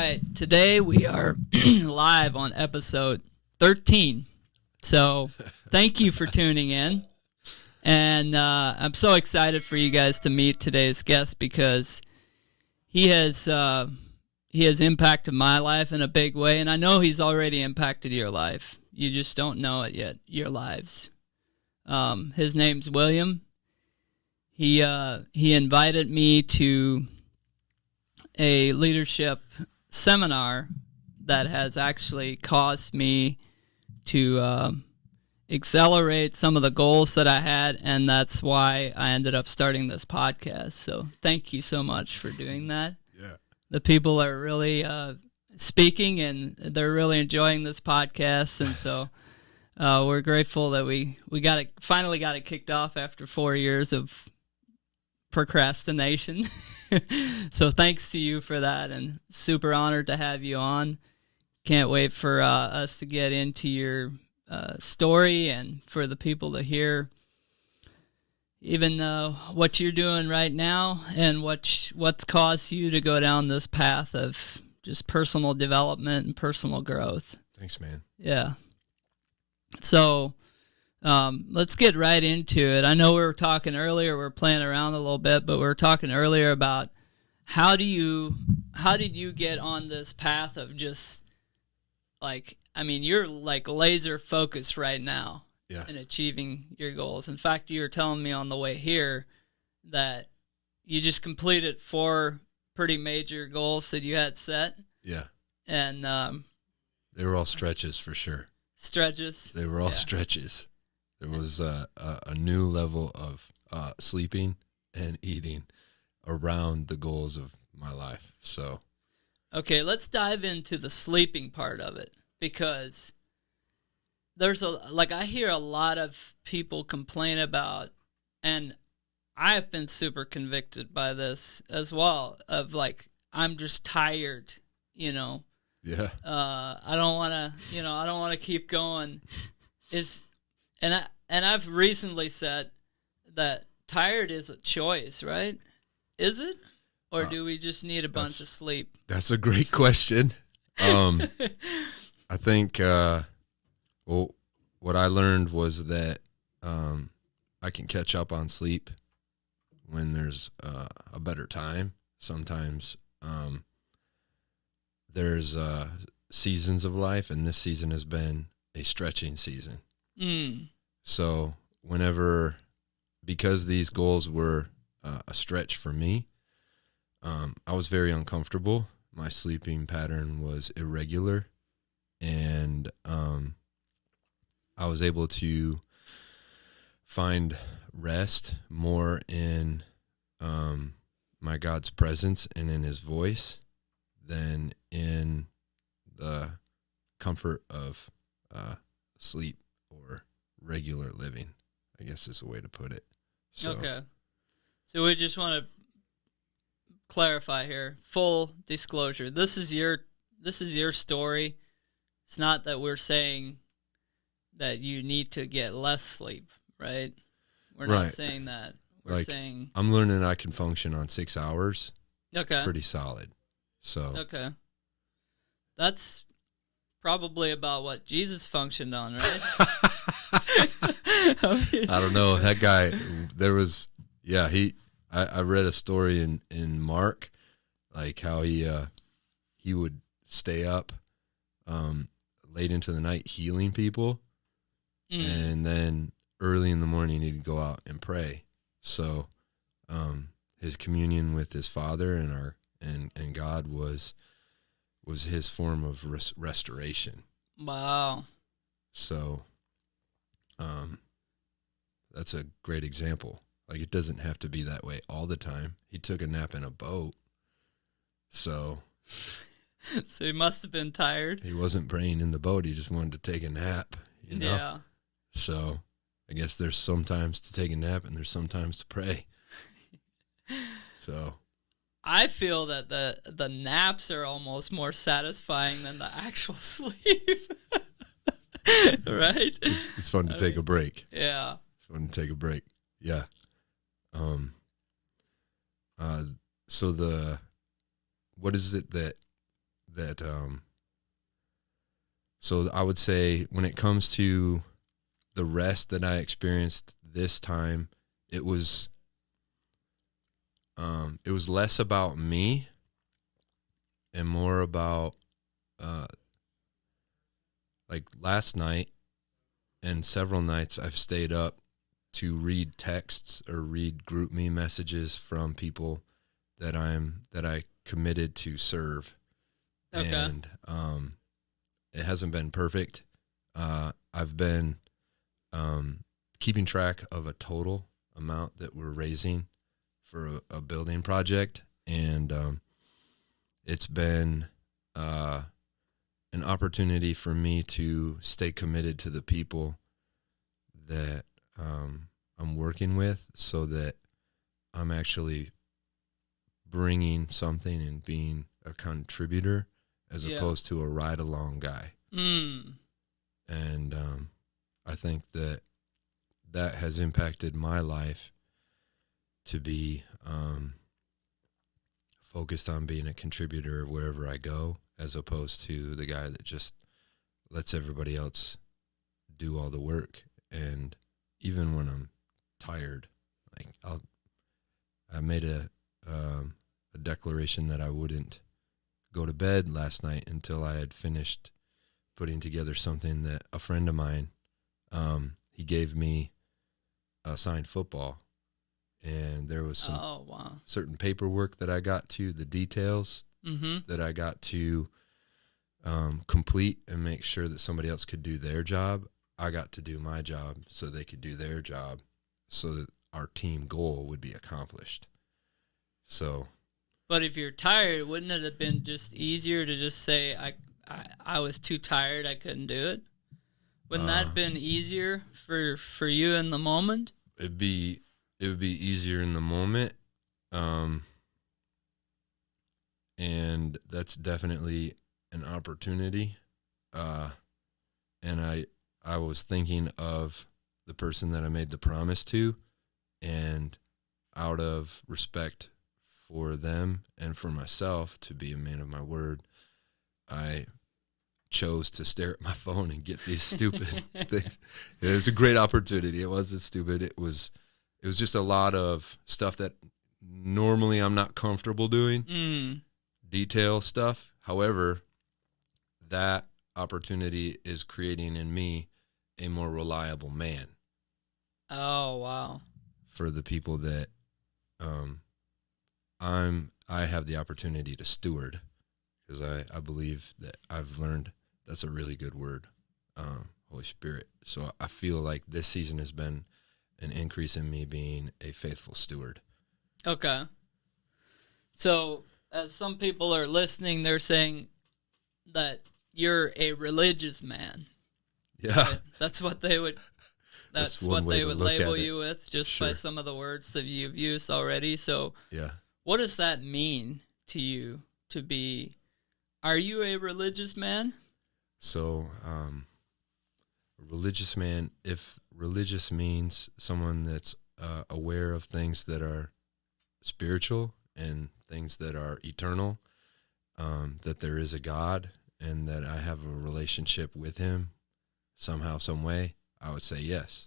right, today we are live on episode 13. So thank you for tuning in. And I'm so excited for you guys to meet today's guest because he has impacted my life in a big way, and I know he's already impacted your life. You just don't know it yet, your lives. His name's William. He invited me to a leadership seminar that has actually caused me to accelerate some of the goals that I had, and that's why I ended up starting this podcast. So thank you so much for doing that. Yeah. The people are really speaking, and they're really enjoying this podcast, and so we're grateful that we finally got it kicked off after 4 years of procrastination. So thanks to you for that, and super honored to have you on. Can't wait for us to get into your story and for the people to hear even what you're doing right now and what's caused you to go down this path of just personal development and personal growth. Thanks, man. Yeah. So let's get right into it. I know we were talking earlier, we were playing around a little bit, but we were talking earlier about how did you get on this path of just you're like laser focused right now in achieving your goals. In fact, you were telling me on the way here that you just completed 4 pretty major goals that you had set. Yeah. And they were all stretches for sure. Stretches? They were all stretches. There was a new level of sleeping and eating around the goals of my life. So, okay, let's dive into the sleeping part of it, because there's I hear a lot of people complain about, and I've been super convicted by this as well, of I'm just tired, Yeah. I don't want to keep going. And I've recently said that tired is a choice, right? Is it? Or do we just need a bunch of sleep? That's a great question. I think, what I learned was that I can catch up on sleep when there's a better time. Sometimes there's seasons of life, and this season has been a stretching season. So because these goals were a stretch for me, I was very uncomfortable. My sleeping pattern was irregular, and I was able to find rest more in my God's presence and in his voice than in the comfort of sleep or regular living, I guess is a way to put it. So. Okay. So we just want to clarify here, full disclosure. This is your story. It's not that we're saying that you need to get less sleep, right? We're not saying that. We're saying I'm learning I can function on 6 hours. Okay. Pretty solid. So. Okay. That's probably about what Jesus functioned on, right? I don't know. That guy, I read a story in Mark, how he would stay up late into the night healing people, and then early in the morning he'd go out and pray. So his communion with his Father and God was his form of restoration. Wow. So that's a great example. It doesn't have to be that way all the time. He took a nap in a boat. So he must have been tired. He wasn't praying in the boat. He just wanted to take a nap, Yeah. So I guess there's sometimes to take a nap and there's sometimes to pray. So I feel that the naps are almost more satisfying than the actual sleep. Right? It's fun to take a break. Yeah. It's fun to take a break. Yeah. So what is it that that so I would say when it comes to the rest that I experienced this time, it was less about me and more about uh, like last night and several nights I've stayed up to read texts or read group me messages from people that I committed to serve. Okay. And it hasn't been perfect. I've been keeping track of a total amount that we're raising for a building project, and it's been an opportunity for me to stay committed to the people that I'm working with, so that I'm actually bringing something and being a contributor as opposed to a ride-along guy. And I think that has impacted my life to be focused on being a contributor wherever I go, as opposed to the guy that just lets everybody else do all the work. And even when I'm tired, like I made a declaration that I wouldn't go to bed last night until I had finished putting together something that a friend of mine, he gave me a signed football, and there was some certain paperwork that I got to, the details that I got to complete and make sure that somebody else could do their job. I got to do my job so they could do their job, so that our team goal would be accomplished. So, but if you're tired, wouldn't it have been just easier to just say, I was too tired, I couldn't do it? Wouldn't that have been easier for you in the moment? It would be easier in the moment, and that's definitely an opportunity. And I was thinking of the person that I made the promise to, and out of respect for them and for myself to be a man of my word, I chose to stare at my phone and get these stupid things. It was a great opportunity. It wasn't stupid. It was just a lot of stuff that normally I'm not comfortable doing, detail stuff. However, that opportunity is creating in me a more reliable man. Oh, wow. For the people that I have the opportunity to steward, because I believe that I've learned that's a really good word, Holy Spirit. So I feel like this season has been an increase in me being a faithful steward. Okay. So as some people are listening, they're saying that you're a religious man. Yeah. Right? That's what they would label you with, just by some of the words that you've used already. So yeah. What does that mean to you to be? Are you a religious man? So, a religious man, if religious means someone that's aware of things that are spiritual and things that are eternal, that there is a God and that I have a relationship with him somehow, some way, I would say yes.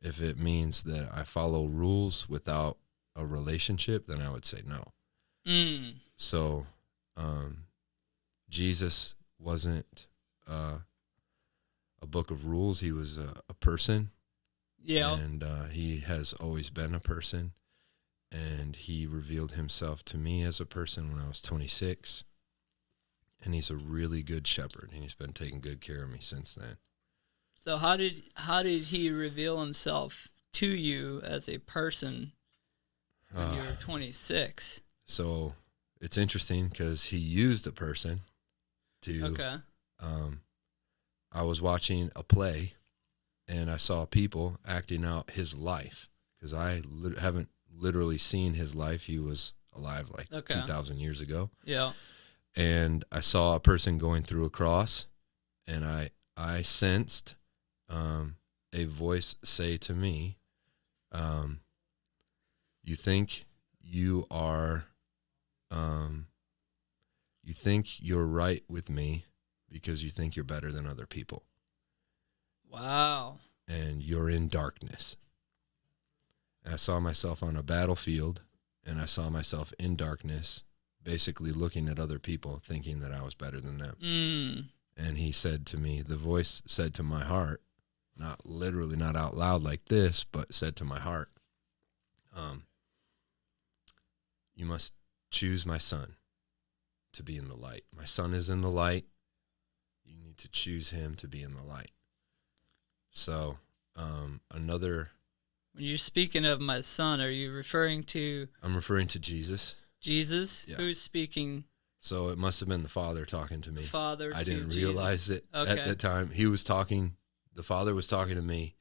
If it means that I follow rules without a relationship, then I would say no. So, Jesus wasn't a book of rules. He was a person. Yeah. And he has always been a person. And he revealed himself to me as a person when I was 26. And he's a really good shepherd, and he's been taking good care of me since then. So how did he reveal himself to you as a person when you were 26? So it's interesting because he used a person to. Okay. I was watching a play, and I saw people acting out his life, because I haven't literally seen his life. He was alive like 2,000 years ago. Yeah. And I saw a person going through a cross, and I sensed a voice say to me, you think you are You think you're right with me because you think you're better than other people. Wow. And you're in darkness. And I saw myself on a battlefield, and I saw myself in darkness, basically looking at other people, thinking that I was better than them. Mm. And he said to me, the voice said to my heart, not literally, not out loud like this, but said to my heart, you must choose my son to be in the light. My son is in the light. You need to choose him to be in the light. So, another... When you're speaking of my son, are you referring to... I'm referring to Jesus. Jesus? Yeah. Who's speaking? So it must have been the Father talking to me. Father I didn't Jesus. realize it at the time. He was talking, the Father was talking to me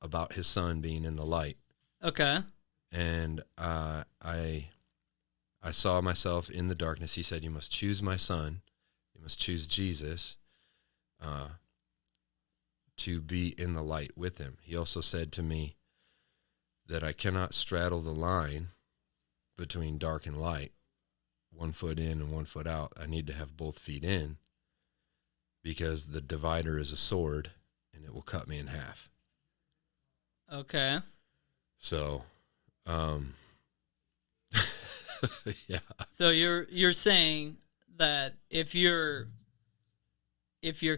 about his son being in the light. Okay. And I saw myself in the darkness. He said, you must choose my son. You must choose Jesus to be in the light with him. He also said to me that I cannot straddle the line between dark and light, 1 foot in and 1 foot out. I need to have both feet in because the divider is a sword and it will cut me in half. Okay. So, yeah. So you're saying that if you're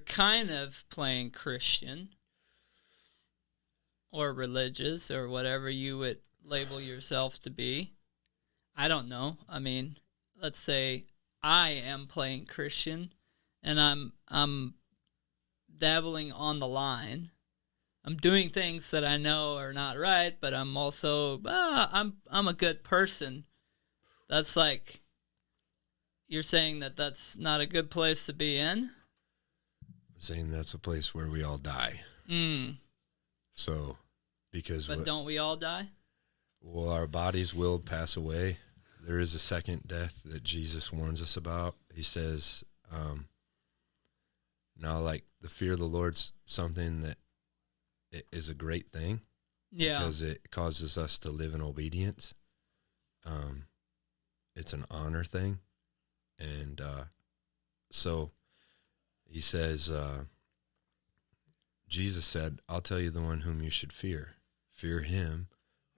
kind of playing Christian or religious or whatever you would label yourself to be, I don't know. I mean, let's say I am playing Christian and I'm dabbling on the line. I'm doing things that I know are not right, but I'm also I'm a good person. That's like, you're saying that that's not a good place to be in? I'm saying that's a place where we all die. Mm. So, because... But don't we all die? Well, our bodies will pass away. There is a second death that Jesus warns us about. He says, now, like, the fear of the Lord's something that is a great thing. Yeah. Because it causes us to live in obedience. It's an honor thing. And so he says, Jesus said, I'll tell you the one whom you should fear. Fear him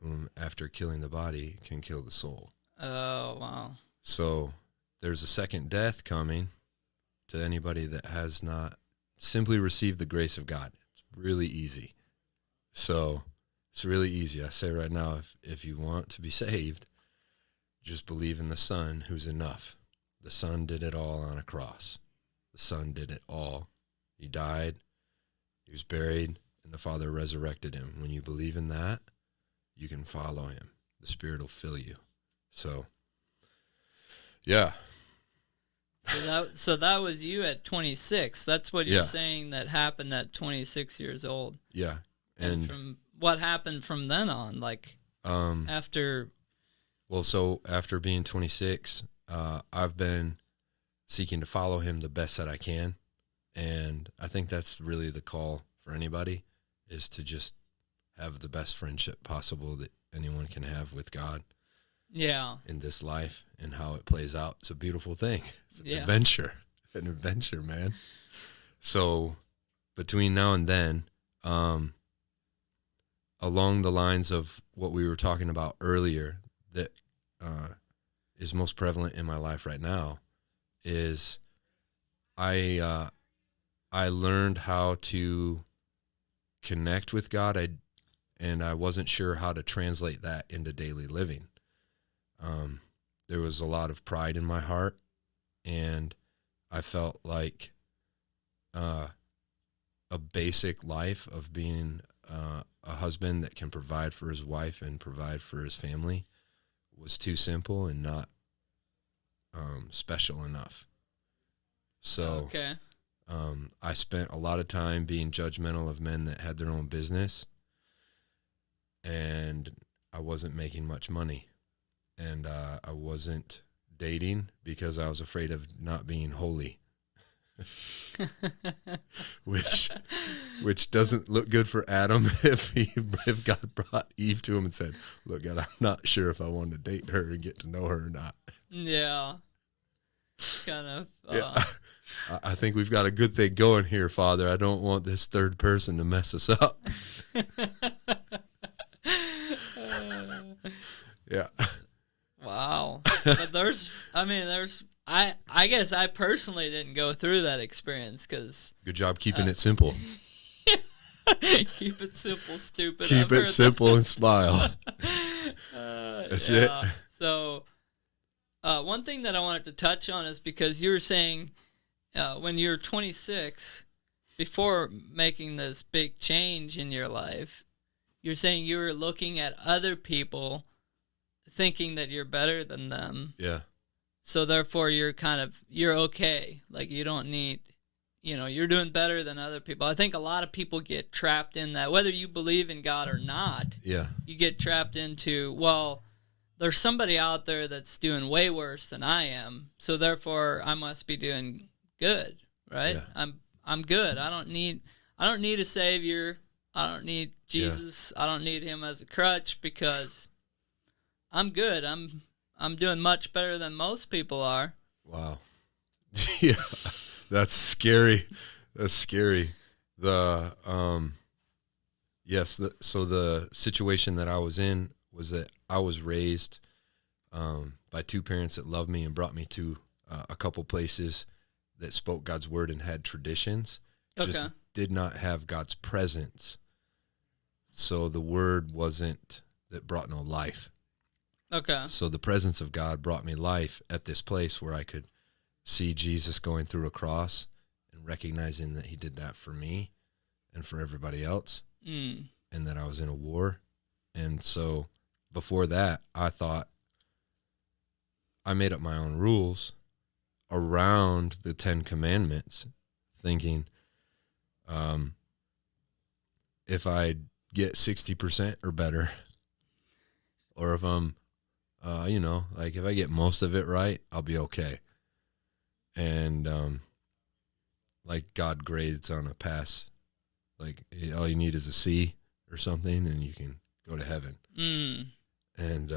whom after killing the body can kill the soul. Oh, wow. So there's a second death coming to anybody that has not simply received the grace of God. It's really easy. So it's really easy. I say right now, if you want to be saved, just believe in the Son who's enough. The Son did it all on a cross. The Son did it all. He died, he was buried, and the Father resurrected him. When you believe in that, you can follow him. The Spirit will fill you. So, yeah. So that was you at 26. That's what you're saying that happened at 26 years old. Yeah. And from what happened from then on, like after... Well, so after being 26, I've been seeking to follow him the best that I can. And I think that's really the call for anybody, is to just have the best friendship possible that anyone can have with God. Yeah. In this life and how it plays out. It's a beautiful thing. It's an adventure, man. So between now and then, along the lines of what we were talking about earlier, that is most prevalent in my life right now, is I learned how to connect with God. And I wasn't sure how to translate that into daily living. There was a lot of pride in my heart, and I felt like a basic life of being a husband that can provide for his wife and provide for his family was too simple and not special enough. So I spent a lot of time being judgmental of men that had their own business, and I wasn't making much money. And I wasn't dating because I was afraid of not being holy, which doesn't look good for Adam if God brought Eve to him and said, "Look, God, I'm not sure if I want to date her and get to know her or not." Yeah. kind of. Yeah. I think we've got a good thing going here, Father. I don't want this third person to mess us up. Yeah. Wow. But I guess I personally didn't go through that experience because. Good job keeping it simple. Keep it simple, stupid. Keep it simple and smile. That's it. So, one thing that I wanted to touch on is because you were saying when you were 26, before making this big change in your life, you're saying you were looking at other people thinking that you're better than them. Yeah. So therefore you're okay. Like you don't need, you're doing better than other people. I think a lot of people get trapped in that, whether you believe in God or not. Yeah. You get trapped into, well, there's somebody out there that's doing way worse than I am. So therefore I must be doing good, right? Yeah. I'm good. I don't need a savior. I don't need Jesus. Yeah. I don't need him as a crutch because I'm good. I'm doing much better than most people are. Wow. Yeah. That's scary. That's scary. So the situation that I was in was that I was raised by two parents that loved me and brought me to a couple places that spoke God's word and had traditions. Okay. Just did not have God's presence. So the word wasn't, that brought no life. Okay. So the presence of God brought me life at this place where I could see Jesus going through a cross and recognizing that he did that for me and for everybody else, and that I was in a war. And so before that, I thought I made up my own rules around the 10 Commandments, thinking if I get 60% or better, or if I'm like if I get most of it right, I'll be okay. And like God grades on a pass, like all you need is a C or something and you can go to heaven. And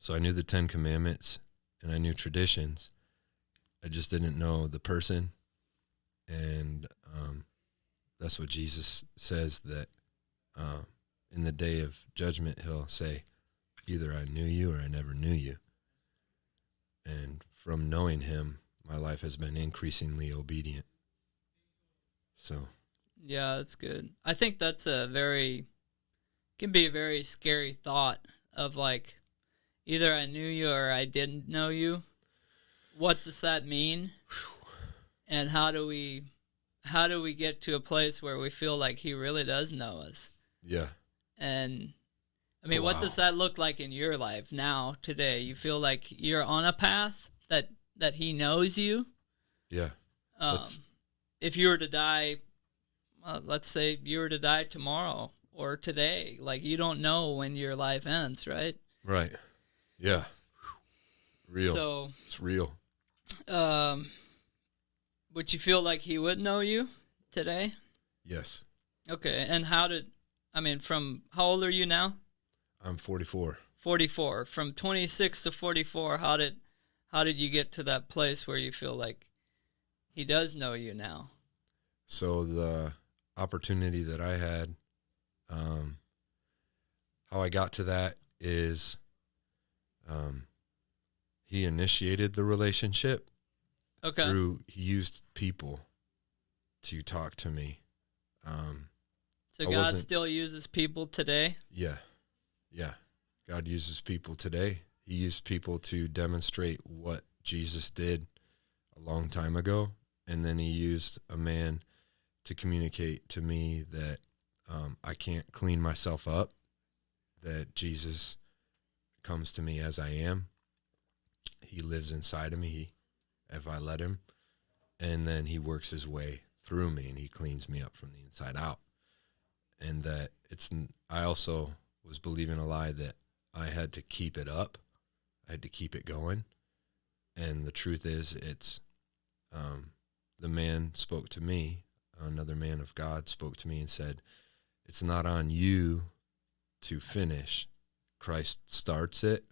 so I knew the 10 Commandments and I knew traditions. I just didn't know the person. And that's what Jesus says, that in the day of judgment, he'll say, either I knew you or I never knew you. And from knowing him, my life has been increasingly obedient. So. Yeah, that's good. I think that's can be a very scary thought of like, either I knew you or I didn't know you. What does that mean? And how do we get to a place where we feel like he really does know us? Yeah. And I mean, What does that look like in your life now, today? You feel like you're on a path that he knows you? Yeah. If you were to die, let's say you were to die tomorrow or today, like you don't know when your life ends, right? Right. Yeah. Real. So it's real. Would you feel like he would know you today? Yes. Okay. And from how old are you now? I'm 44. 44. From 26 to 44, how did you get to that place where you feel like he does know you now? So the opportunity that I had, how I got to that is he initiated the relationship. Okay. He used people to talk to me. So God still uses people today? Yeah. Yeah. God uses people today. He used people to demonstrate what Jesus did a long time ago. And then he used a man to communicate to me that I can't clean myself up, that Jesus comes to me as I am. He lives inside of me if I let him. And then he works his way through me and he cleans me up from the inside out. And that I also was believing a lie that I had to keep it up. I had to keep it going. And the truth is, it's the man spoke to me, another man of God spoke to me and said, it's not on you to finish. Christ starts it.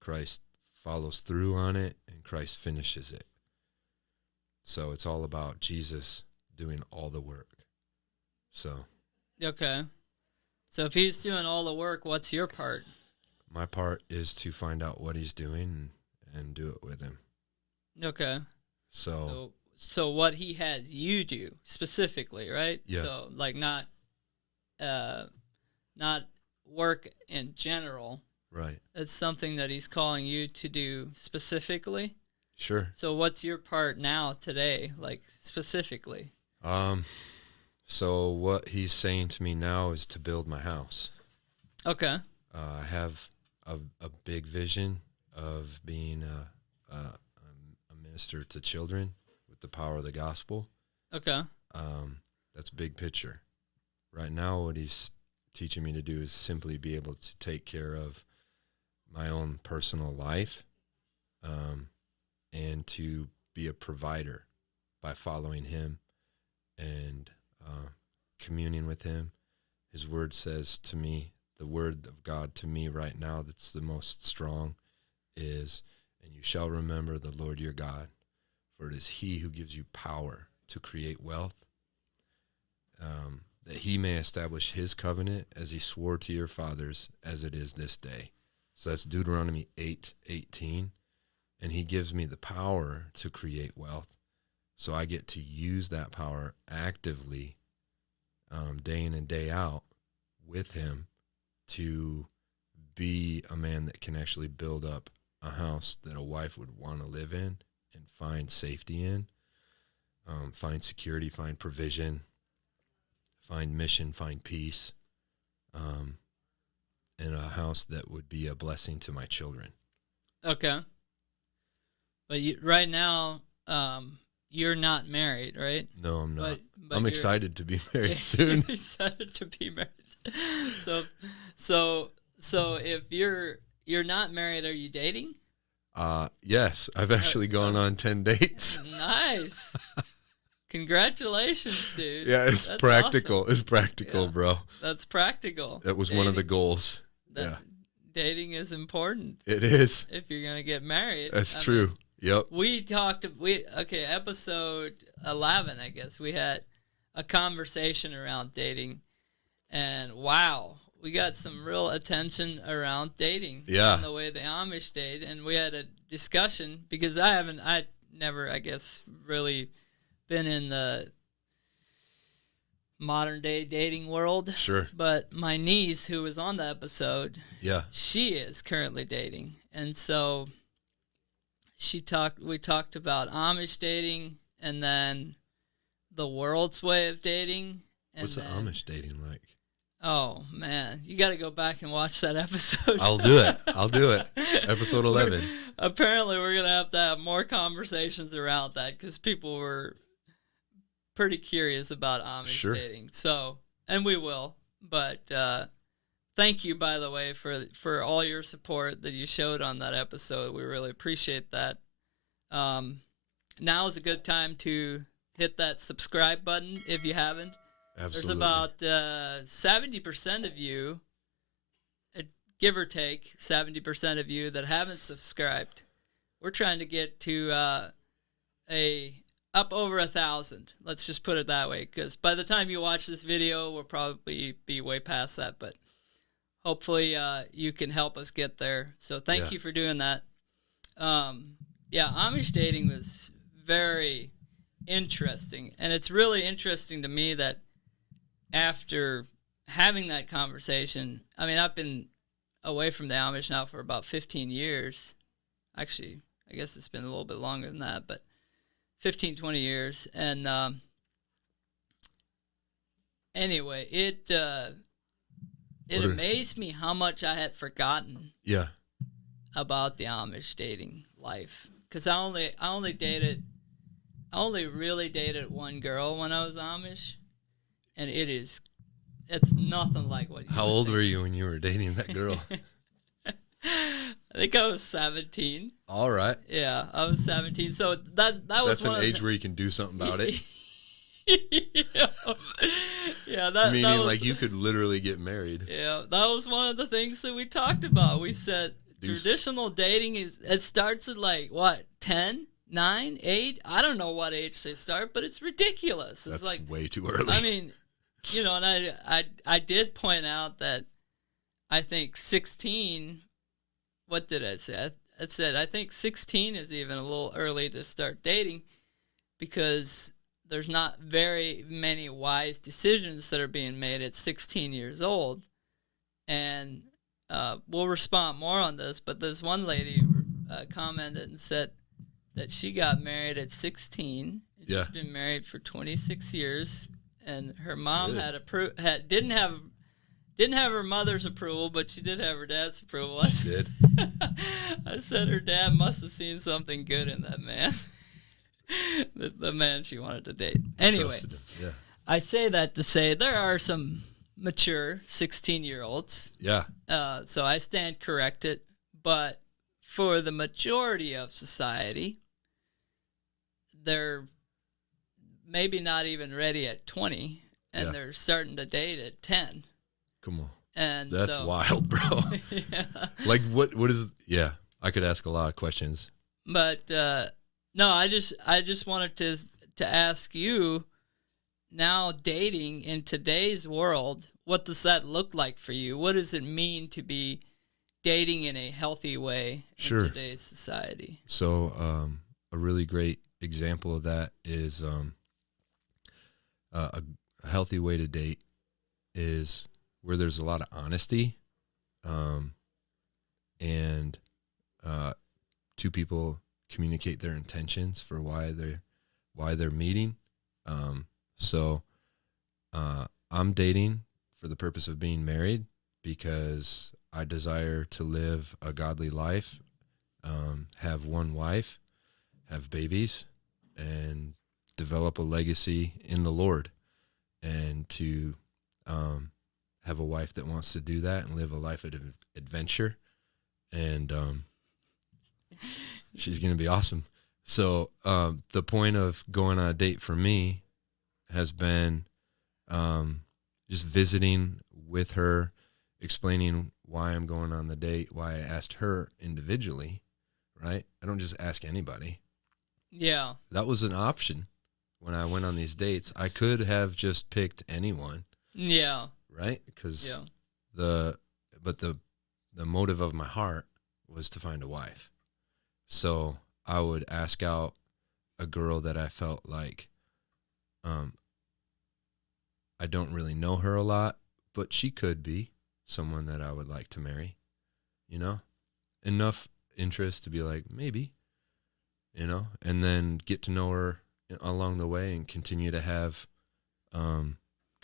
Christ follows through on it, and and Christ finishes it. So it's all about Jesus doing all the work. So. Okay. So if he's doing all the work, what's your part? My part is to find out what he's doing and do it with him. Okay. So what he has you do specifically, right? Yeah. So like not work in general. Right. It's something that he's calling you to do specifically. Sure. So what's your part now today, like specifically? So what he's saying to me now is to build my house. Okay. I have a big vision of being a minister to children with the power of the gospel. Okay. That's big picture. Right now, what he's teaching me to do is simply be able to take care of my own personal life, and to be a provider by following him and communing with him. His word says to me, the word of God to me right now that's the most strong is, and you shall remember the Lord your God, for it is he who gives you power to create wealth, that he may establish his covenant as he swore to your fathers as it is this day. So that's Deuteronomy 8:18, and he gives me the power to create wealth. So I get to use that power actively, day in and day out with him, to be a man that can actually build up a house that a wife would want to live in and find safety in, find security, find provision, find mission, find peace, and a house that would be a blessing to my children. Okay. But right now, you're not married, right? No, I'm not. But I'm excited to be married soon. Excited to be married. So if you're not married, are you dating? Yes, I've actually gone on 10 dates. Nice. Congratulations, dude. Yeah, it's That's practical. awesome. It's practical, Yeah. bro. That's practical. That was one of the goals. Yeah. Dating is important It is. if you're going to get married. That's true. Yep. Episode 11, I guess, we had a conversation around dating, and wow, we got some real attention around dating. Yeah. And the way the Amish date, and we had a discussion because I never, I guess, really been in the modern day dating world. Sure. But my niece, who was on the episode, Yeah. she is currently dating, and so we talked about Amish dating, and then the world's way of dating. And What's the Amish dating like? Oh man, you got to go back and watch that episode. I'll do it. Episode 11. Apparently, we're gonna have more conversations around that because people were pretty curious about Amish dating. So, and we will. But thank you, by the way, for all your support that you showed on that episode. We really appreciate that. Now is a good time to hit that subscribe button if you haven't. Absolutely. There's about 70% of you, give or take, 70% of you that haven't subscribed. We're trying to get to up over 1,000. Let's just put it that way, because by the time you watch this video, we'll probably be way past that. But hopefully, you can help us get there. So thank you for doing that. Amish dating was very interesting, and it's really interesting to me that after having that conversation, I mean, I've been away from the Amish now for about 15 years. Actually, I guess it's been a little bit longer than that, but 15, 20 years. And anyway, it amazed me how much I had forgotten about the Amish dating life. Because I only really dated one girl when I was Amish, and it's nothing like what. How old were you when you were dating that girl? I think I was 17. All right. Yeah, I was 17. So that's an age where you can do something about it. That meaning was, like you could literally get married. Yeah, that was one of the things that we talked about. We said traditional dating it starts at like what 10, 9, 8. I don't know what age they start, but it's ridiculous. It's That's like way too early. I mean, and I did point out that I think 16. What did I say? I said I think 16 is even a little early to start dating because there's not very many wise decisions that are being made at 16 years old. And we'll respond more on this, but this one lady commented and said that she got married at 16. And Yeah. She's been married for 26 years, and her mom didn't have her mother's approval, but she did have her dad's approval. She did. I said her dad must have seen something good in that man. the man she wanted to date. Anyway, yeah. I say that to say there are some mature 16-year-olds. Yeah. So I stand corrected. But for the majority of society, they're maybe not even ready at 20, and they're starting to date at 10. Come on. And that's wild, bro. Yeah. Like what is? Yeah, I could ask a lot of questions. But no, I just wanted to ask you. Now, dating in today's world, what does that look like for you? What does it mean to be dating in a healthy way in today's society? So, a really great example of that is a healthy way to date is where there's a lot of honesty, and two people communicate their intentions for why they're meeting. So I'm dating for the purpose of being married because I desire to live a godly life, have one wife, have babies, and develop a legacy in the Lord, and to have a wife that wants to do that and live a life of adventure. And she's going to be awesome. So the point of going on a date for me has been just visiting with her, explaining why I'm going on the date, why I asked her individually, right? I don't just ask anybody. Yeah. That was an option when I went on these dates. I could have just picked anyone. Yeah. Right? Because the motive of my heart was to find a wife. So I would ask out a girl that I felt like I don't really know her a lot, but she could be someone that I would like to marry, enough interest to be like, maybe, and then get to know her along the way and continue to have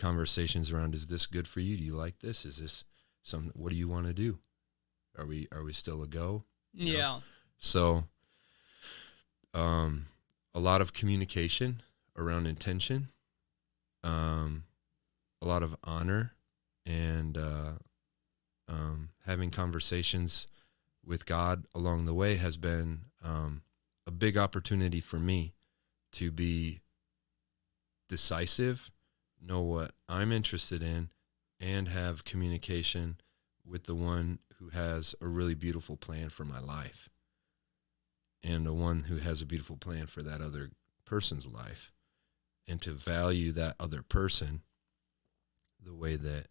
conversations around, is this good for you? Do you like this? Is this something, what do you want to do? Are we still a go? Yeah. So, a lot of communication around intention, a lot of honor, and having conversations with God along the way has been a big opportunity for me to be decisive, know what I'm interested in, and have communication with the one who has a really beautiful plan for my life, and the one who has a beautiful plan for that other person's life, and to value that other person the way that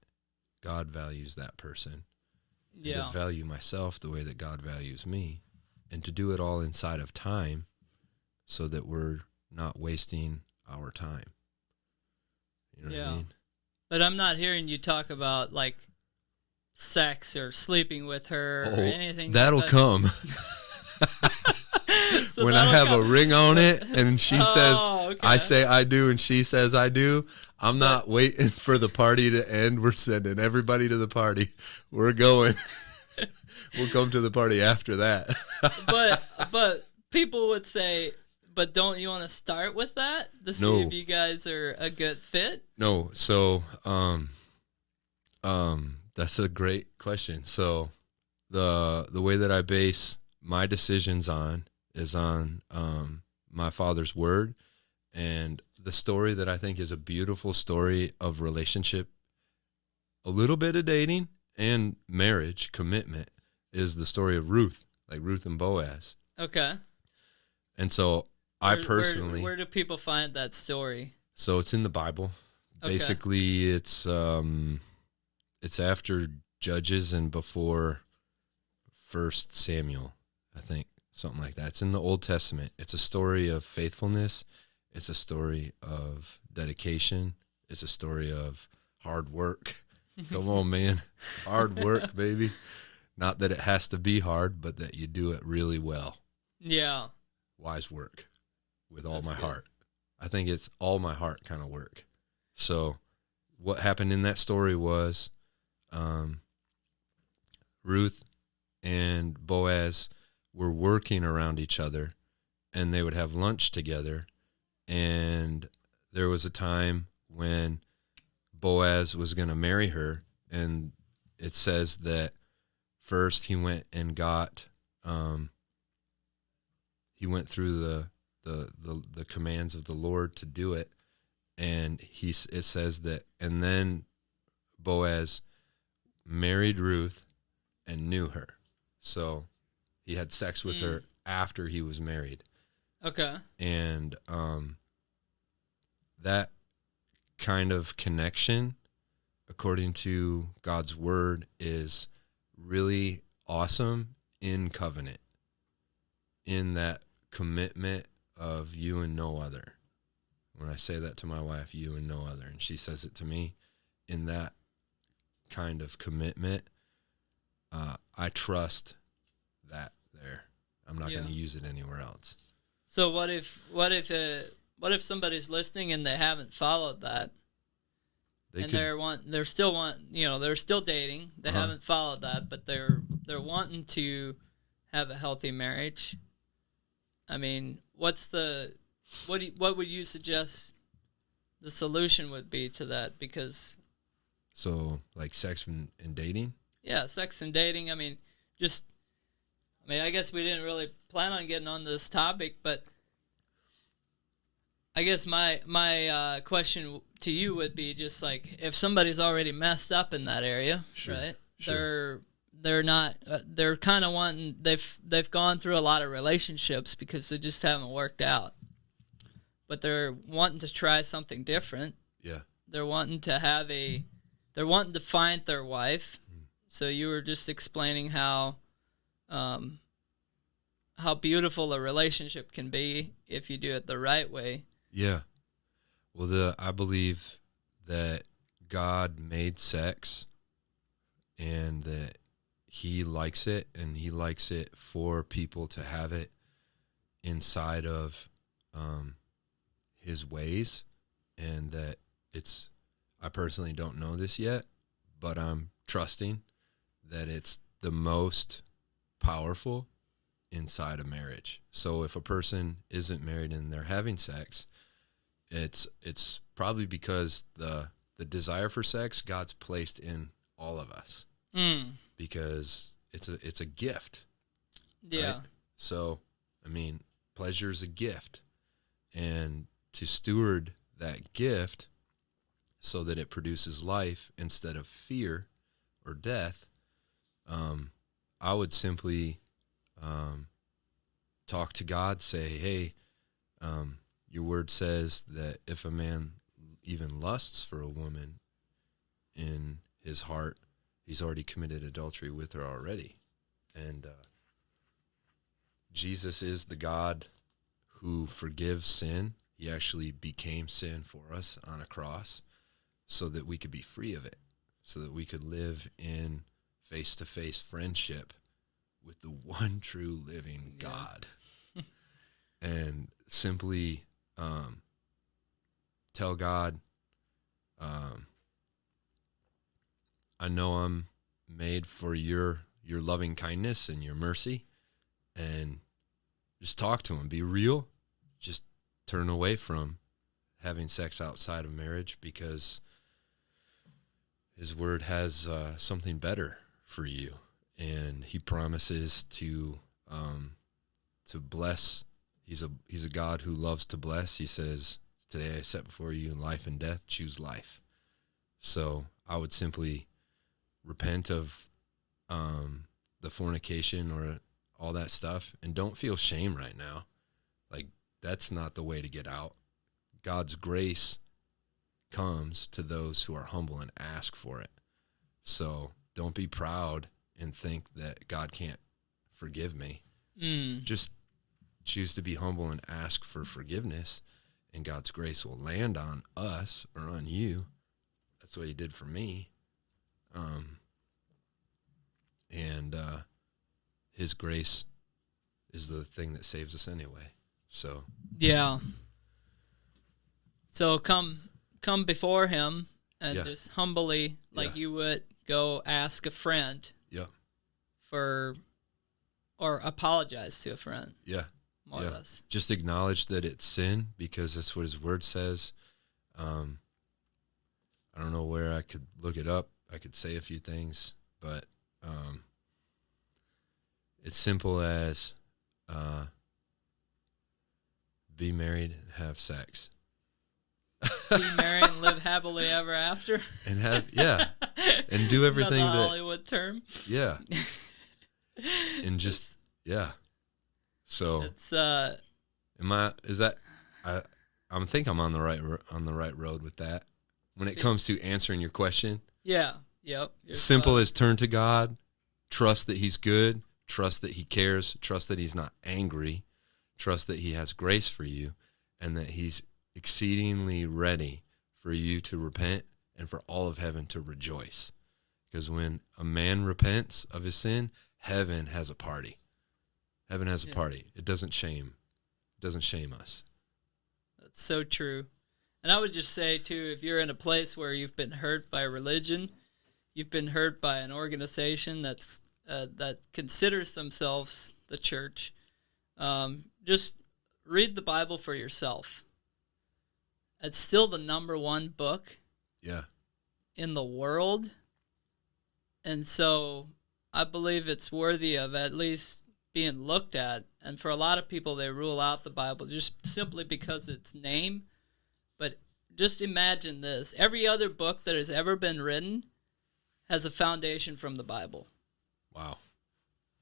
God values that person. Yeah. To value myself the way that God values me, and to do it all inside of time so that we're not wasting our time. You know what I mean? But I'm not hearing you talk about like sex or sleeping with her or anything. That'll come. So when I have a ring on it and she says, okay. I say I do and she says I do, I'm not waiting for the party to end. We're sending everybody to the party. We're going. We'll come to the party after that. but people would say, but don't you want to start with that to see if you guys are a good fit? No. So, that's a great question. So the way that I base my decisions on is on my Father's word, and the story that I think is a beautiful story of relationship, a little bit of dating and marriage commitment, is the story of Ruth, like Ruth and Boaz. Okay. And so Where do people find that story? So it's in the Bible. Okay. Basically, it's after Judges and before First Samuel, I think, something like that. It's in the Old Testament. It's a story of faithfulness. It's a story of dedication. It's a story of hard work. Come on, man. Hard work, baby. Not that it has to be hard, but that you do it really well. Yeah. Wise work with all That's my good. heart. I think it's all my heart kind of work. So what happened in that story was Ruth and Boaz were working around each other, and they would have lunch together. And there was a time when Boaz was going to marry her, and it says that first he went and got he went through the commands of the Lord to do it, and it says that, and then Boaz married Ruth and knew her, so he had sex with her after he was married. Okay. And that kind of connection, according to God's word, is really awesome in covenant, in that commitment of you and no other. When I say that to my wife, you and no other, and she says it to me, in that kind of commitment, I trust that there. I'm not going to use it anywhere else. So what if somebody's listening and they haven't followed that? They're still dating. They haven't followed that, but they're wanting to have a healthy marriage. I mean, what would you suggest the solution would be to that? Because like sex and dating? Yeah, sex and dating. I mean, I guess we didn't really plan on getting on this topic, but I guess my question to you would be just like, if somebody's already messed up in that area, Sure, right? sure. They're not. They're kind of wanting. They've gone through a lot of relationships because they just haven't worked out, but they're wanting to try something different. Yeah. They're wanting to find their wife. So you were just explaining how beautiful a relationship can be if you do it the right way. Yeah. Well, I believe that God made sex and that he likes it, and he likes it for people to have it inside of his ways, and that I personally don't know this yet, but I'm trusting that it's the most powerful inside a marriage. So if a person isn't married and they're having sex, it's probably because the desire for sex God's placed in all of us, because it's a gift. Yeah. Right? So I mean, pleasure is a gift, and to steward that gift so that it produces life instead of fear or death, I would simply talk to God, say, hey, your word says that if a man even lusts for a woman in his heart, he's already committed adultery with her already. And Jesus is the God who forgives sin. He actually became sin for us on a cross so that we could be free of it, so that we could live in face-to-face friendship with the one true living God. And simply tell God, I know I'm made for your loving kindness and your mercy, and just talk to him. Be real. Just turn away from having sex outside of marriage, because his word has something better for you, and he promises to bless. He's a God who loves to bless. He says, today I set before you life and death, choose life. So I would simply repent of the fornication or all that stuff, and don't feel shame right now. Like, that's not the way to get out. God's grace comes to those who are humble and ask for it. So don't be proud and think that God can't forgive me. Just choose to be humble and ask for forgiveness, and God's grace will land on us or on you. That's what he did for me. And his grace is the thing that saves us anyway. So yeah. So come before him and just humbly, like you would go ask a friend. Yeah. Or apologize to a friend. Yeah. More or less. Just acknowledge that it's sin, because that's what his word says. I don't know where I could look it up. I could say a few things, but it's simple as be married and have sex. Be married and live happily ever after. And have and do everything Not the that Hollywood term. Yeah. And just So it's I think I'm on the right road with that. When it comes to answering your question. Yeah. Yep. Simple as turn to God, trust that he's good, trust that he cares, trust that he's not angry, trust that he has grace for you, and that he's exceedingly ready for you to repent and for all of heaven to rejoice. Because when a man repents of his sin, heaven has a party. Heaven has a party. It doesn't shame us. That's so true. And I would just say, too, if you're in a place where you've been hurt by religion, you've been hurt by an organization that considers themselves the church, just read the Bible for yourself. It's still the number one book in the world. And so I believe it's worthy of at least being looked at. And for a lot of people, they rule out the Bible just simply because its name. But just imagine this. Every other book that has ever been written has a foundation from the Bible. Wow.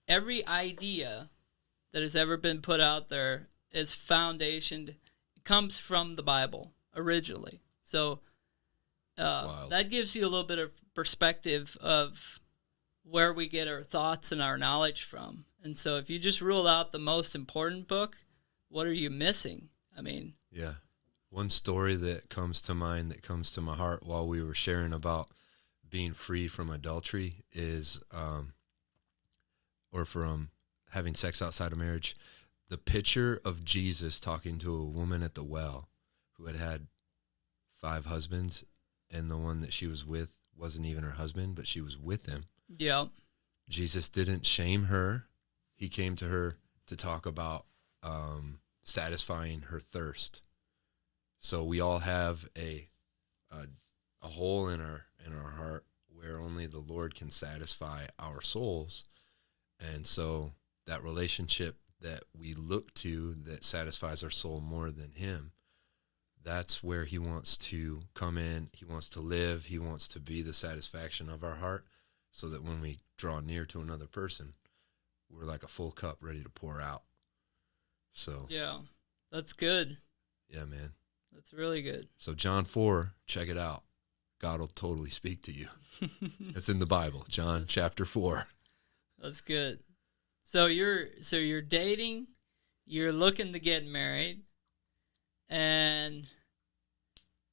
Every idea that has ever been put out there is comes from the Bible originally. So that gives you a little bit of perspective of where we get our thoughts and our knowledge from. And so if you just rule out the most important book, what are you missing? I mean... Yeah. One story that comes to mind, that comes to my heart while we were sharing about being free from adultery is, or from having sex outside of marriage, the picture of Jesus talking to a woman at the well who had 5 husbands, and the one that she was with wasn't even her husband, but she was with him. Yeah. Jesus didn't shame her. He came to her to talk about satisfying her thirst. So we all have a hole in our heart where only the Lord can satisfy our souls. And so that relationship that we look to that satisfies our soul more than him, that's where he wants to come in. He wants to live. He wants to be the satisfaction of our heart, so that when we draw near to another person, we're like a full cup ready to pour out. So yeah, that's good. Yeah, man. That's really good. So John 4, check it out. God will totally speak to you. It's in the Bible, John chapter 4. That's good. So you're dating, you're looking to get married, and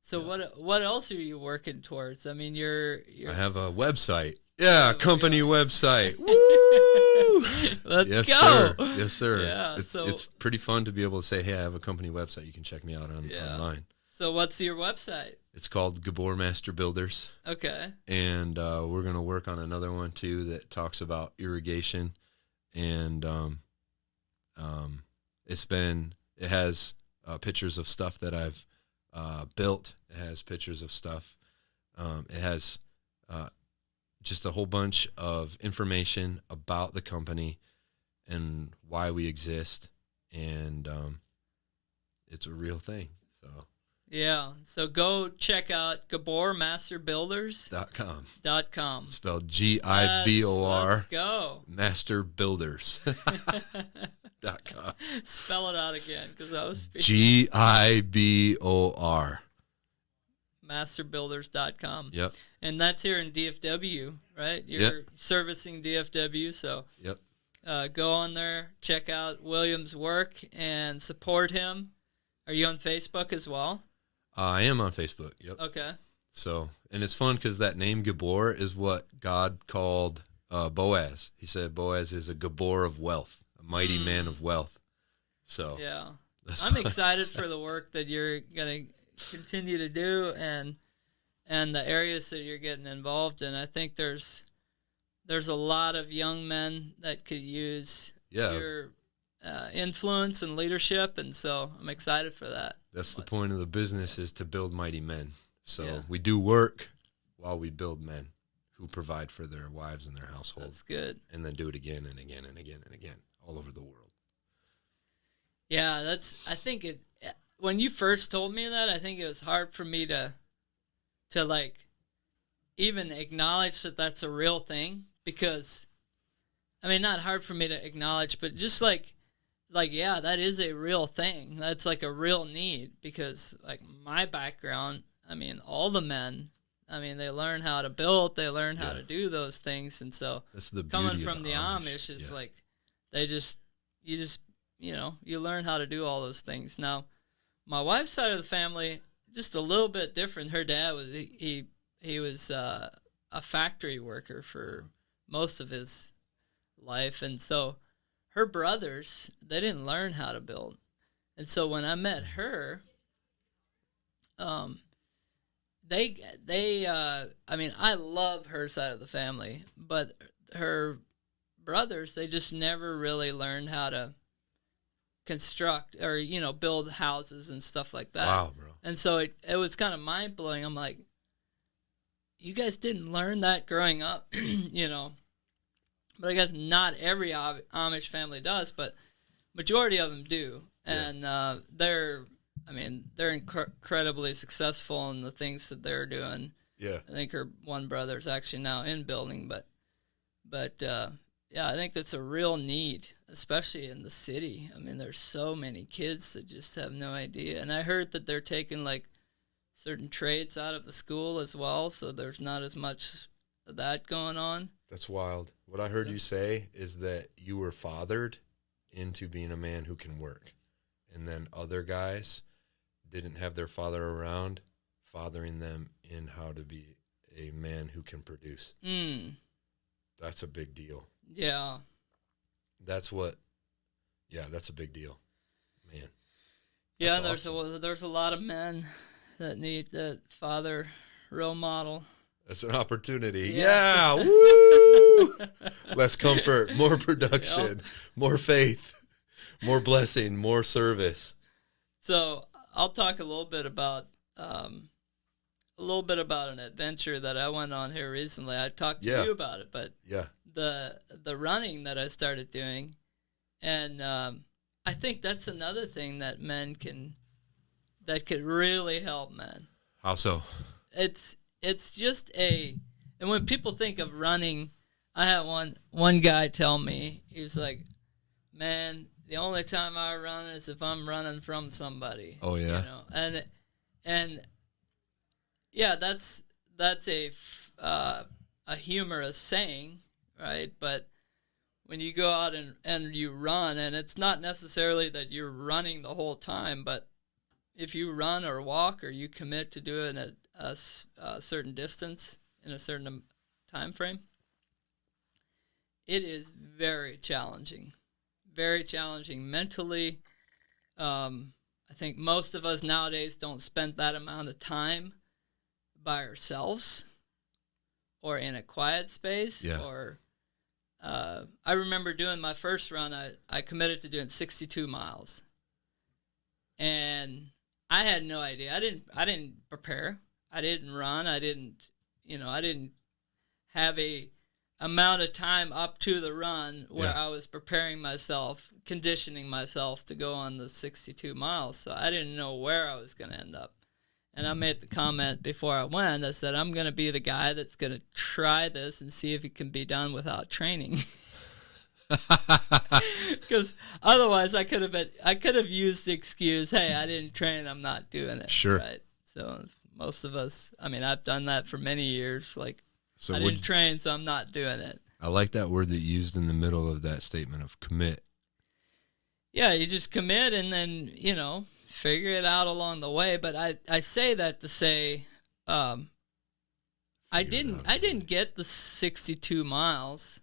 so what else are you working towards? I mean, I have a website. Yeah, company website. Woo! Let's go. Sir. Yes, sir. Yeah, it's pretty fun to be able to say, hey, I have a company website. You can check me out online. So what's your website? It's called Gabor Master Builders. Okay. And we're going to work on another one, too, that talks about irrigation. And it has pictures of stuff that I've built. It has pictures of stuff. It has just a whole bunch of information about the company and why we exist, and it's a real thing. So Yeah. So go check out GaborMasterBuilders.com. .com. Spelled Gibor. Let's go. Masterbuilders.com. Spell it out again, because I was speaking. Gibor. Masterbuilders.com. Yep. And that's here in DFW, right? You're servicing DFW, so yep. Go on there, check out William's work, and support him. Are you on Facebook as well? I am on Facebook. Yep. Okay. So, and it's fun because that name Gabor is what God called Boaz. He said Boaz is a Gabor of wealth, a mighty man of wealth. So yeah, I'm excited for the work that you're gonna continue to do, and the areas that you're getting involved in. I think there's a lot of young men that could use your influence and leadership, and so I'm excited for that. That's the point of the business, is to build mighty men. So we do work while we build men who provide for their wives and their household. That's good. And then do it again and again and again and again all over the world. Yeah, I think when you first told me that, I think it was hard for me to like even acknowledge that that's a real thing, because I mean, not hard for me to acknowledge, but just like yeah, that is a real thing. That's like a real need, because like my background, I mean, all the men, I mean, they learn how to build, they learn how to do those things, and so that's the coming from the Amish is like you learn how to do all those things. Now, my wife's side of the family, just a little bit different. Her dad was he was a factory worker for most of his life, and so her brothers, they didn't learn how to build. And so when I met her, I mean, I love her side of the family, but her brothers, they just never really learned how to construct or, build houses and stuff like that. Wow, bro. And so it was kind of mind-blowing. I'm like, you guys didn't learn that growing up, But I guess not every Amish family does, but majority of them do. And they're incredibly successful in the things that they're doing. Yeah. I think her one brother's actually now in building, but I think that's a real need, especially in the city. I mean, there's so many kids that just have no idea. And I heard that they're taking like certain trades out of the school as well, so there's not as much of that going on. That's wild. What I heard you say is that you were fathered into being a man who can work, and then other guys didn't have their father around, fathering them in how to be a man who can produce. That's a big deal. Yeah. That's a big deal, man. Yeah, awesome. There's a lot of men that need that father role model. That's an opportunity. Yeah. Woo! Less comfort, more production, more faith, more blessing, more service. So I'll talk a little bit about an adventure that I went on here recently. I talked to you about it, but the running that I started doing, and I think that's another thing that that could really help men. How so? It's just and when people think of running, I had one guy tell me, he was like, man, the only time I run is if I'm running from somebody. Oh yeah. And yeah, that's a humorous saying, right? But when you go out and you run, and it's not necessarily that you're running the whole time, but if you run or walk or you commit to doing a certain distance in a certain time frame, it is very challenging mentally. I think most of us nowadays don't spend that amount of time by ourselves or in a quiet space. Or I remember doing my first run, I committed to doing 62 miles, and I had no idea. I didn't prepare. I didn't run. I didn't have a amount of time up to the run where I was preparing myself, conditioning myself to go on the 62 miles. So I didn't know where I was going to end up. And I made the comment before I went. I said, I'm going to be the guy that's going to try this and see if it can be done without training. Because otherwise I could have used the excuse, hey, I didn't train, I'm not doing it. Sure. Right? So most of us, I mean, I've done that for many years. Like, So I didn't train, so I'm not doing it. I like that word that you used in the middle of that statement of commit. Yeah, you just commit and then, figure it out along the way. But I say that to say, I didn't get the 62 miles.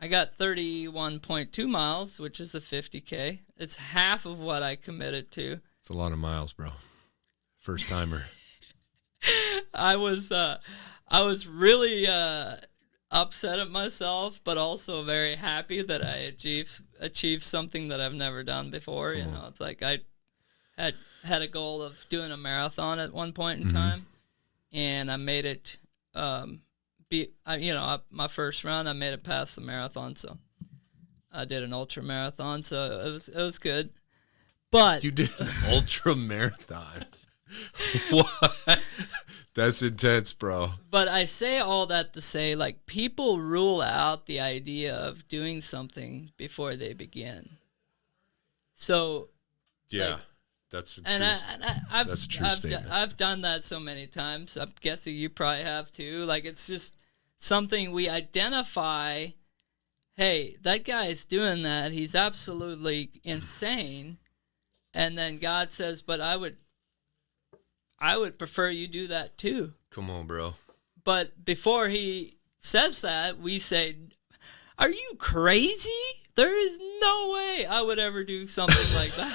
I got 31.2 miles, which is a 50K. It's half of what I committed to. It's a lot of miles, bro. First timer. I was really upset at myself, but also very happy that I achieved something that I've never done before. It's like I had a goal of doing a marathon at one point in time, and I made it. My first run, I made it past the marathon, so I did an ultra marathon, so it was good. But You did an ultra marathon. What? That's intense, bro. But I say all that to say, like, people rule out the idea of doing something before they begin. So, Yeah, like, that's a true statement. I've done that so many times. I'm guessing you probably have too. Like, it's just something we identify. Hey, that guy's doing that. He's absolutely insane. And then God says, but I would prefer you do that too. Come on, bro. But before he says that, we say, are you crazy? There is no way I would ever do something like that.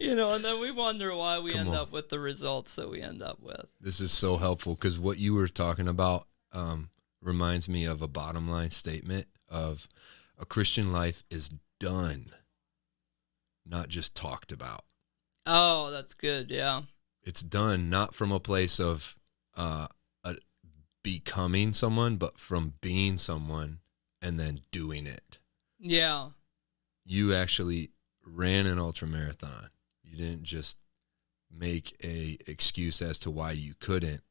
And then we wonder why we end up with the results that we end up with. This is so helpful because what you were talking about reminds me of a bottom line statement of a Christian life is done, not just talked about. Oh, that's good, yeah. It's done not from a place of becoming someone, but from being someone and then doing it. Yeah. You actually ran an ultra marathon. You didn't just make a excuse as to why you couldn't.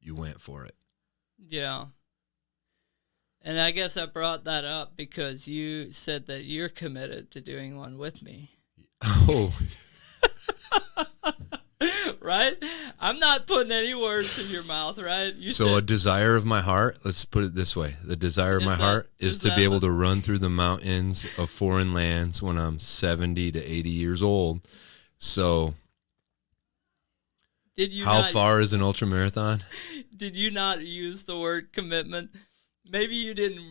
You went for it. Yeah. And I guess I brought that up because you said that you're committed to doing one with me. Oh. Right? I'm not putting any words in your mouth, right? A desire of my heart, let's put it this way. The desire of my heart is to be able to run through the mountains of foreign lands when I'm 70 to 80 years old. So how far is an ultra marathon? Did you not use the word commitment? Maybe you didn't.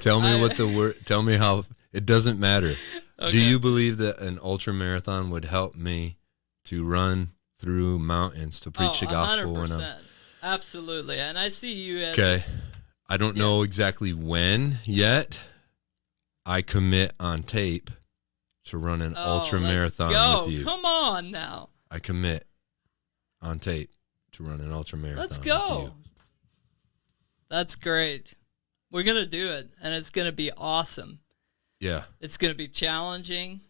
Tell me how, it doesn't matter. Okay. Do you believe that an ultra marathon would help me to run through mountains to preach the gospel? 100%. Absolutely. And I see you as... Okay. I don't know exactly when yet. I commit on tape to run an ultra marathon with you. Come on now. I commit on tape to run an ultra marathon Let's go. with you. That's great. We're going to do it, and it's going to be awesome. Yeah. It's going to be challenging.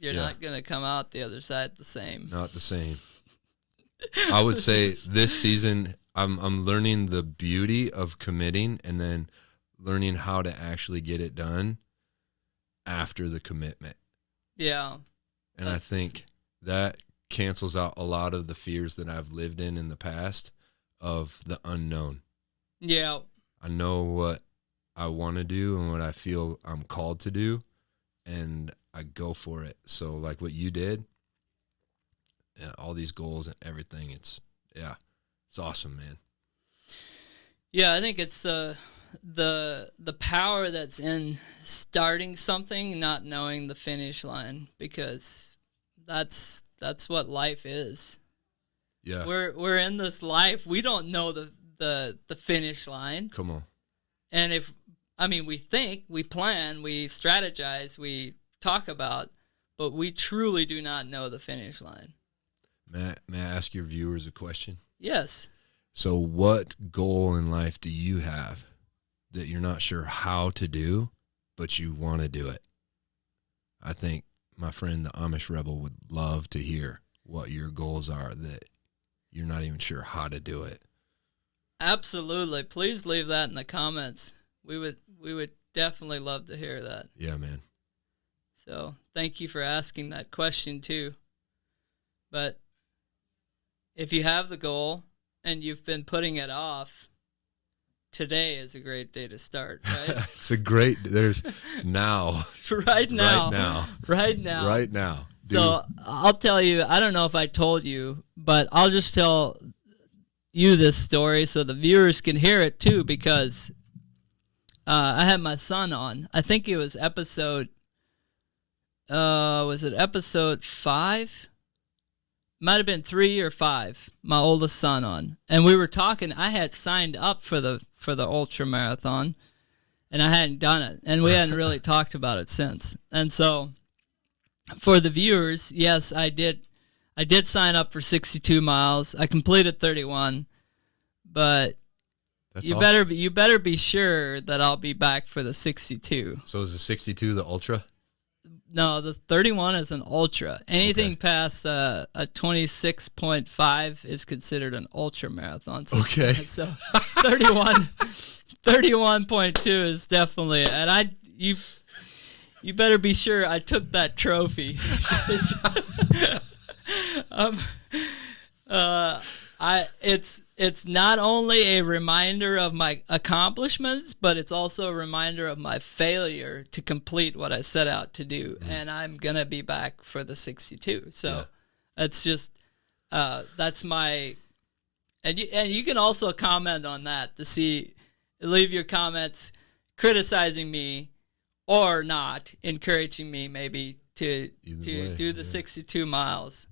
You're not going to come out the other side the same. Not the same. I would say this season I'm learning the beauty of committing and then learning how to actually get it done after the commitment. Yeah. And I think that cancels out a lot of the fears that I've lived in the past of the unknown. Yeah. I know what I want to do and what I feel I'm called to do, and I go for it. So like what you did, all these goals and everything, it's awesome, man. Yeah, I think it's the power that's in starting something, not knowing the finish line, because that's what life is. Yeah. We're in this life, we don't know the finish line. Come on. And we think, we plan, we strategize, we talk about, but we truly do not know the finish line. May I ask your viewers a question? Yes. So what goal in life do you have that you're not sure how to do, but you want to do it? I think my friend, the Amish rebel, would love to hear what your goals are that you're not even sure how to do it. Absolutely. Please leave that in the comments. We would definitely love to hear that. Yeah, man. So thank you for asking that question too. But if you have the goal and you've been putting it off, today is a great day to start, right? There's now. Right now. Right now. Right now. Right now. So I'll tell you, I don't know if I told you, but I'll just tell you this story so the viewers can hear it too, because I had my son on. I think it was episode 5? Might have been 3 or 5. My oldest son on, and we were talking. I had signed up for the ultra marathon, and I hadn't done it, and we hadn't really talked about it since. And so, for the viewers, yes, I did sign up for 62 miles. I completed 31, but you better be sure that I'll be back for the 62. So is the 62 the ultra? No, the 31 is an ultra. Anything past a 26.5 is considered an ultra marathon. So, okay. So 31.2 is definitely, and you better be sure I took that trophy. It's not only a reminder of my accomplishments, but it's also a reminder of my failure to complete what I set out to do. And I'm gonna be back for the 62. So it's just that's my, and you can also comment on that to see, leave your comments criticizing me or not, encouraging me maybe to do the 62 miles.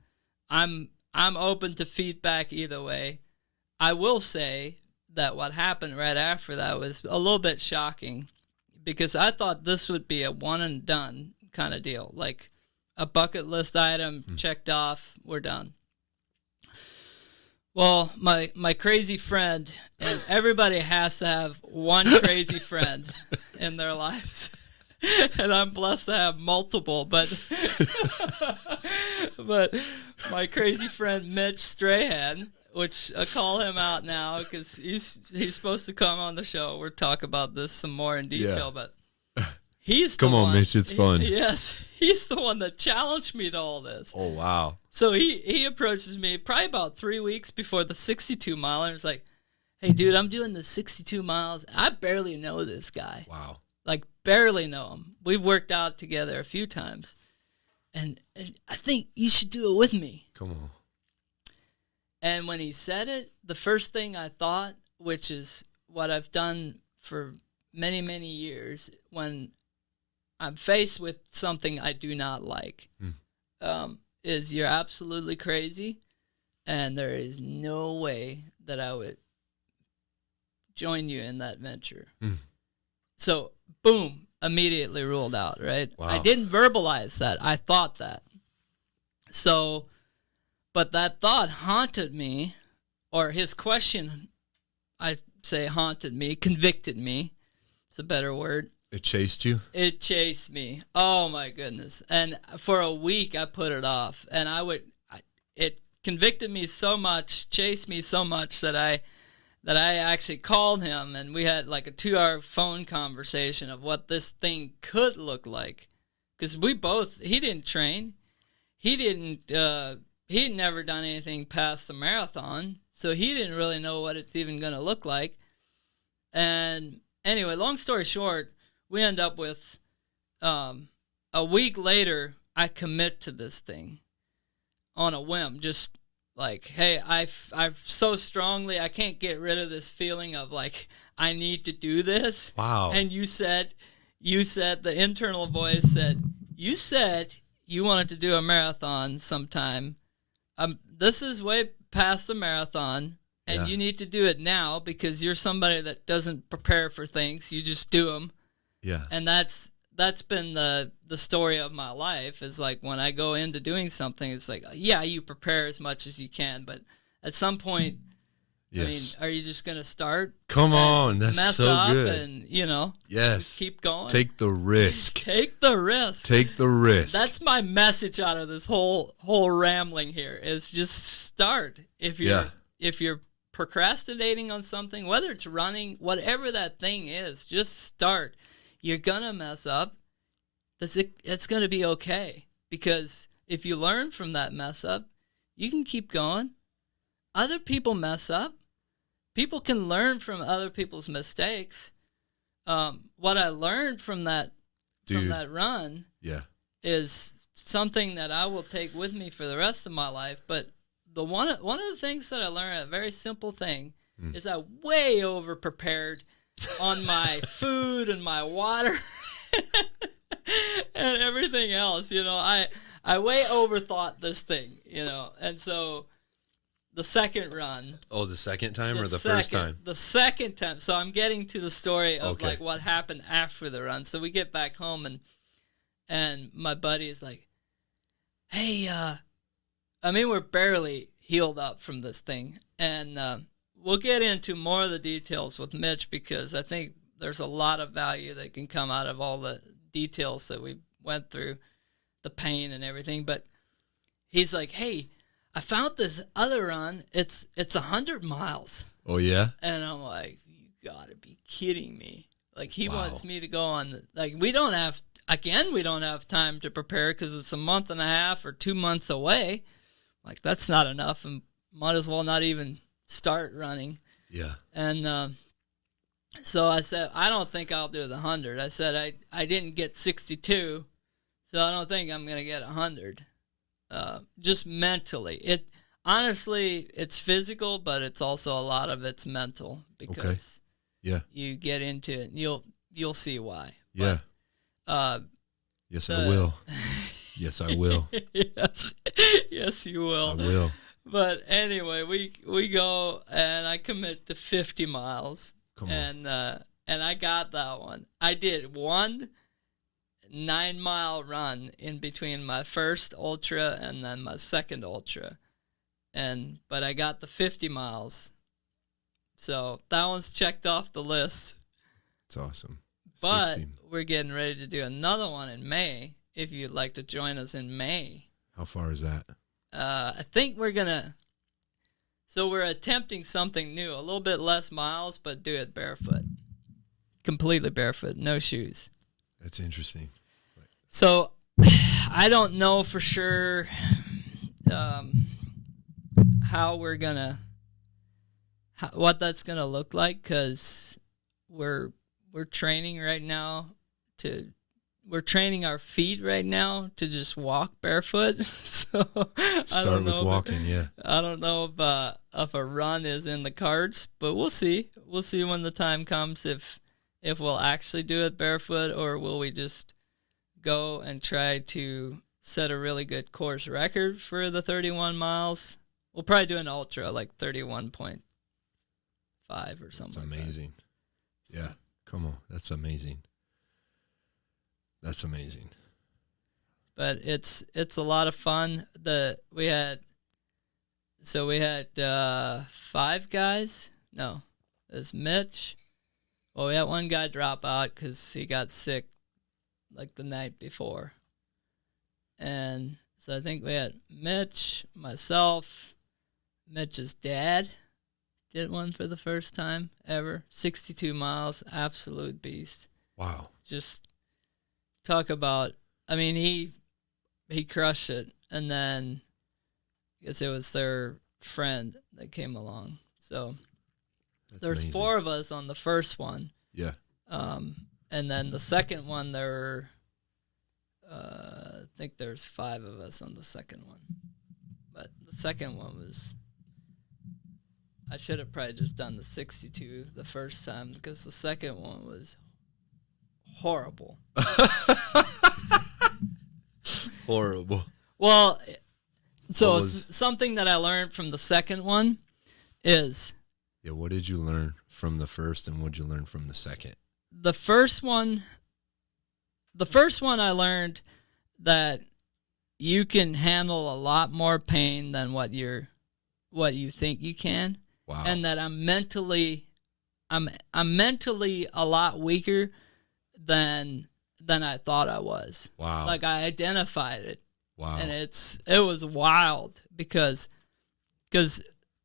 I'm open to feedback either way. I will say that what happened right after that was a little bit shocking, because I thought this would be a one and done kind of deal, like a bucket list item checked off, we're done. Well, my crazy friend, and everybody has to have one crazy friend in their lives. And I'm blessed to have multiple, but my crazy friend Mitch Strahan, which I call him out now because he's supposed to come on the show. We'll talk about this some more in detail, but he's the one. Come on, Mitch, it's fun. Yes, he's the one that challenged me to all this. Oh, wow. So he approaches me probably about 3 weeks before the 62 mile, and he's like, "Hey, dude, I'm doing the 62 miles. I barely know this guy. Wow. Like, barely know him. We've worked out together a few times, and I think you should do it with me." Come on. And when he said it, the first thing I thought, which is what I've done for many, many years, when I'm faced with something I do not like, is you're absolutely crazy, and there is no way that I would join you in that venture. So, boom, immediately ruled out, right? Wow. I didn't verbalize that. I thought that. So, but that thought haunted me, or his question, I say haunted me, convicted me. It's a better word. It chased you? It chased me. Oh, my goodness. And for a week, I put it off. And it convicted me so much, chased me so much that I actually called him, and we had like a 2-hour phone conversation of what this thing could look like. Because he didn't train. He'd never done anything past the marathon, so he didn't really know what it's even going to look like. And anyway, long story short, we end up with a week later, I commit to this thing on a whim, just like, hey, I've so strongly, I can't get rid of this feeling of like, I need to do this. Wow. And you said, the internal voice said, you said you wanted to do a marathon sometime. This is way past the marathon, and you need to do it now because you're somebody that doesn't prepare for things. You just do them. Yeah. And that's been the story of my life, is like when I go into doing something, it's like, yeah, you prepare as much as you can, but at some point Yes. I mean, are you just going to start? Come and on, that's mess so up good. and, you know, Yes. just keep going? Take the risk. Take the risk. Take the risk. That's my message out of this whole rambling here is just start. If you're procrastinating on something, whether it's running, whatever that thing is, just start. You're going to mess up. It's going to be okay, because if you learn from that mess up, you can keep going. Other people mess up. People can learn from other people's mistakes. What I learned from that run is something that I will take with me for the rest of my life. But one of the things that I learned, a very simple thing, is I way over prepared on my food and my water and everything else. You know, I way overthought this thing, you know, and so the second run. Oh, the second time or the first time? The second time. So I'm getting to the story of like what happened after the run. So we get back home and my buddy is like, hey, I mean, we're barely healed up from this thing. And we'll get into more of the details with Mitch, because I think there's a lot of value that can come out of all the details that we went through, the pain and everything. But he's like, hey, I found this other run. It's 100 miles. Oh, yeah? And I'm like, you got to be kidding me. Like, he wants me to go on. Like, we don't have time to prepare because it's a month and a half or 2 months away. Like, that's not enough, and might as well not even start running. Yeah. And so I said, I don't think I'll do the 100. I said I didn't get 62, so I don't think I'm going to get 100. Just mentally. Honestly, it's physical, but it's also a lot of it's mental, because you get into it. You'll see why. Yeah. But, yes, I will. Yes, I will. Yes, you will. I will. But anyway, we go, and I commit to 50 miles. Come on. And I got that one. I did one 9-mile run in between my first ultra and then my second ultra, but I got the 50 miles, so that one's checked off the list. It's awesome. But 16. we're getting ready to do another one in May. If you'd like to join us in May. How far is that? I think we're attempting something new, a little bit less miles, but do it barefoot, completely barefoot, no shoes. That's interesting. So I don't know for sure what that's gonna look like, because we're training right now we're training our feet right now to just walk barefoot. So Start with walking, yeah. I don't know if a run is in the cards, but we'll see. We'll see when the time comes if we'll actually do it barefoot, or will we just go and try to set a really good course record for the 31 miles. We'll probably do an ultra, like 31.5 or something. That's amazing. So. Yeah, come on. That's amazing. That's amazing. But it's a lot of fun. We had 5 guys. No, there's Mitch. Well, we had one guy drop out because he got sick like the night before. And so I think we had Mitch, myself, Mitch's dad did one for the first time ever. 62 miles, absolute beast. Wow. Just talk about, I mean, he crushed it. And then I guess it was their friend that came along. So there's amazing. 4 of us on the first one. Yeah. And then the second one, there were, I think there's 5 of us on the second one. But the second one was, I should have probably just done the 62 the first time, because the second one was horrible. Horrible. Well, so something that I learned from the second one is... Yeah, what did you learn from the first, and what did you learn from the second? The first one I learned that you can handle a lot more pain than what you think you can. Wow. and that I'm mentally a lot weaker than I thought I was. Wow. Like I identified it. Wow. And it was wild because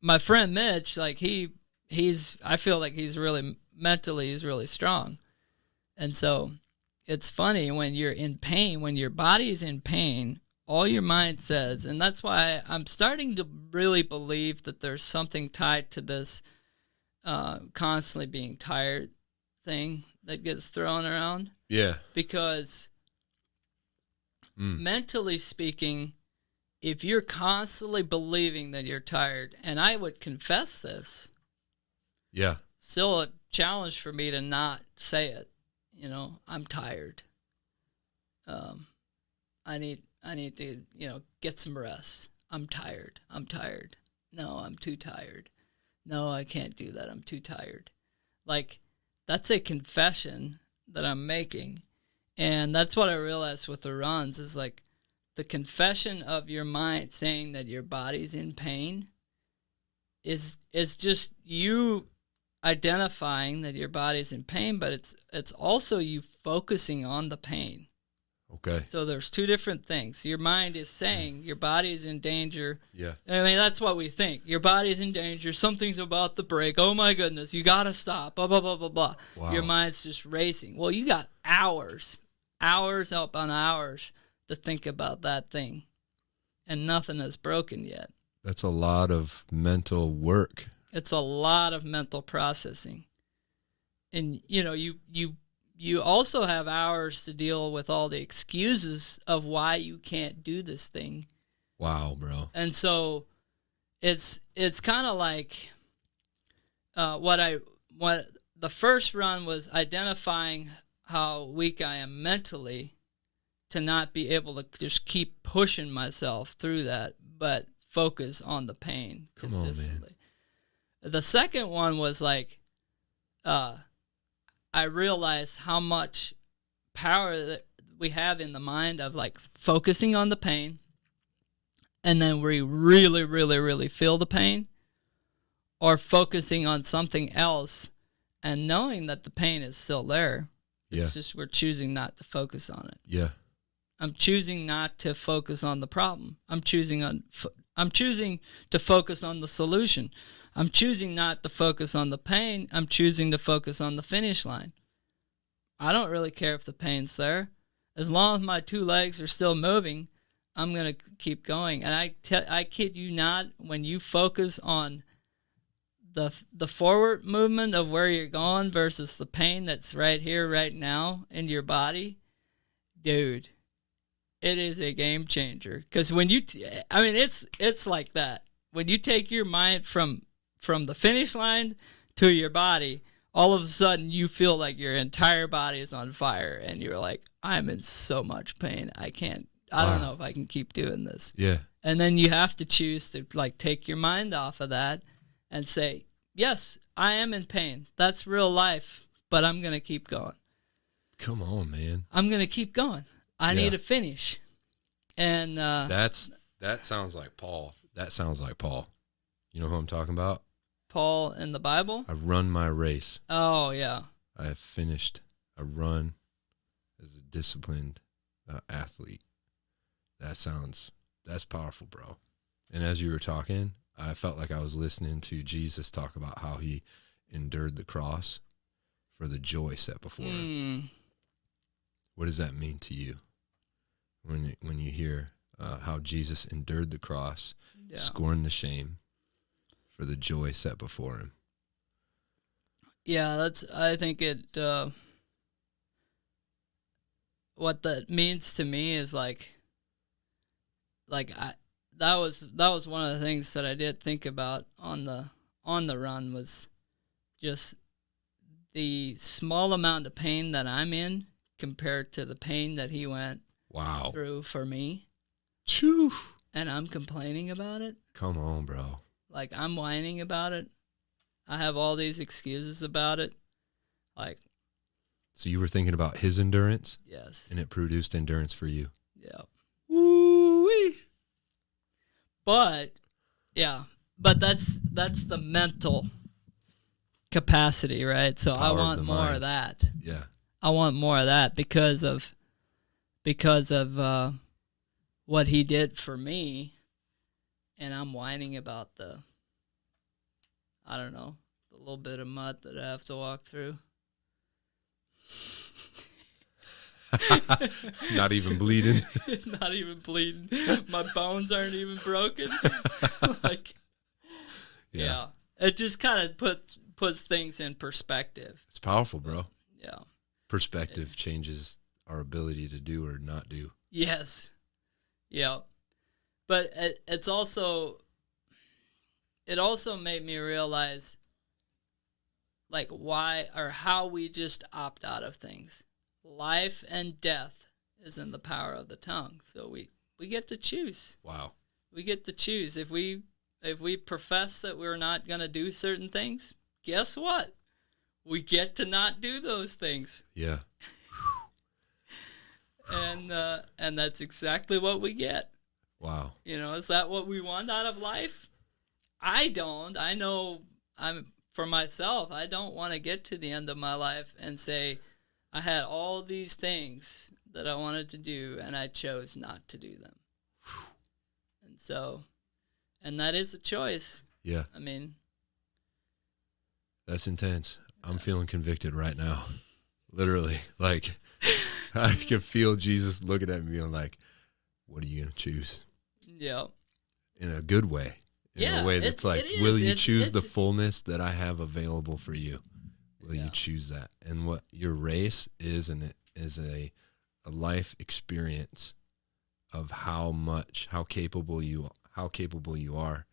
my friend Mitch, like I feel like he's really mentally, he's really strong. And so it's funny when you're in pain, when your body is in pain, all your mind says, and that's why I'm starting to really believe that there's something tied to this constantly being tired thing that gets thrown around. Yeah. Because mentally speaking, if you're constantly believing that you're tired, and I would confess this, Yeah. still a challenge for me to not say it. You know, I'm tired. I need to, get some rest. I'm tired. No, I'm too tired. No, I can't do that. I'm too tired. Like, that's a confession that I'm making. And that's what I realized with the runs is like the confession of your mind saying that your body's in pain is just you identifying that your body's in pain, but it's also you focusing on the pain. Okay. So there's two different things. Your mind is saying your body's in danger. Yeah. I mean, that's what we think. Your body's in danger. Something's about to break. Oh, my goodness. You got to stop. Blah, blah, blah, blah, blah. Wow. Your mind's just racing. Well, you got hours upon hours to think about that thing. And nothing is broken yet. That's a lot of mental work. It's a lot of mental processing. And, you also have hours to deal with all the excuses of why you can't do this thing. Wow, bro. And so it's kind of like what the first run was identifying how weak I am mentally to not be able to just keep pushing myself through that, but focus on the pain consistently. The second one was like, I realized how much power that we have in the mind of like focusing on the pain, and then we really, really, really feel the pain, or focusing on something else and knowing that the pain is still there. It's just we're choosing not to focus on it. Yeah. I'm choosing not to focus on the problem. I'm choosing to focus on the solution. I'm choosing not to focus on the pain. I'm choosing to focus on the finish line. I don't really care if the pain's there. As long as my two legs are still moving, I'm going to keep going. And I kid you not, when you focus on the forward movement of where you're going versus the pain that's right here, right now in your body, dude, it is a game changer. Because when it's like that. When you take your mind from the finish line to your body, all of a sudden you feel like your entire body is on fire, and you're like, I'm in so much pain. I don't know if I can keep doing this. Yeah. And then you have to choose to like take your mind off of that and say, yes, I am in pain. That's real life, but I'm going to keep going. Come on, man. I'm going to keep going. I need to finish. And that sounds like Paul. That sounds like Paul. You know who I'm talking about? Paul in the Bible? I've run my race. Oh, yeah. I have finished a run as a disciplined athlete. That's powerful, bro. And as you were talking, I felt like I was listening to Jesus talk about how he endured the cross for the joy set before him. What does that mean to you when you hear how Jesus endured the cross, scorned the shame for the joy set before him? Yeah, I think what that means to me is that was one of the things that I did think about on the run, was just the small amount of pain that I'm in compared to the pain that he went through for me. Choo. And I'm complaining about it. Come on, bro. Like, I'm whining about it. I have all these excuses about it. Like, so you were thinking about his endurance? Yes. And it produced endurance for you? Yeah. Woo-wee. But but that's the mental capacity, right? So I Power of want the more mind. of that. Yeah. I want more of that because of what he did for me, and I'm whining about I don't know, the little bit of mud that I have to walk through. Not even bleeding. Not even bleeding. My bones aren't even broken. Like, yeah. It just kind of puts things in perspective. It's powerful, bro. Yeah. Perspective changes our ability to do or not do. Yes. Yeah. But it also made me realize, like, why or how we just opt out of things. Life and death is in the power of the tongue. So we get to choose. Wow. We get to choose. If we profess that we're not going to do certain things, guess what? We get to not do those things. Yeah. And that's exactly what we get. Wow. You know, is that what we want out of life? I don't. I know for myself, I don't want to get to the end of my life and say, I had all these things that I wanted to do, and I chose not to do them. And so, and that is a choice. Yeah. I mean, that's intense. I'm feeling convicted right now. Literally. Like, I can feel Jesus looking at me and like, what are you going to choose? Yeah. In a good way. In a way that's like, will you choose the fullness that I have available for you? Will you choose that? And what your race is, and it is a life experience of how capable you are.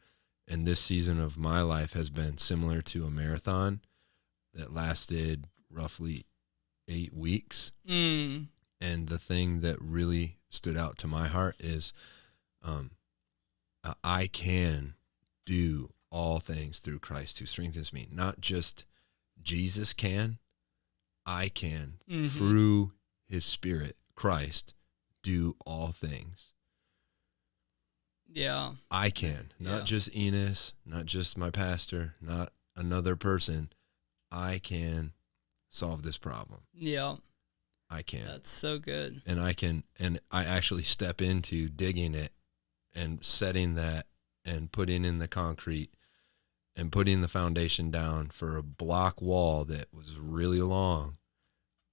And this season of my life has been similar to a marathon that lasted roughly 8 weeks. Mm. And the thing that really stood out to my heart is, I can do all things through Christ who strengthens me. Not just Jesus can, I can, through his Spirit, Christ, do all things. Yeah. I can. Not just Enos, not just my pastor, not another person. I can solve this problem. Yeah. I can. That's so good. And I actually step into digging it and setting that and putting in the concrete and putting the foundation down for a block wall that was really long.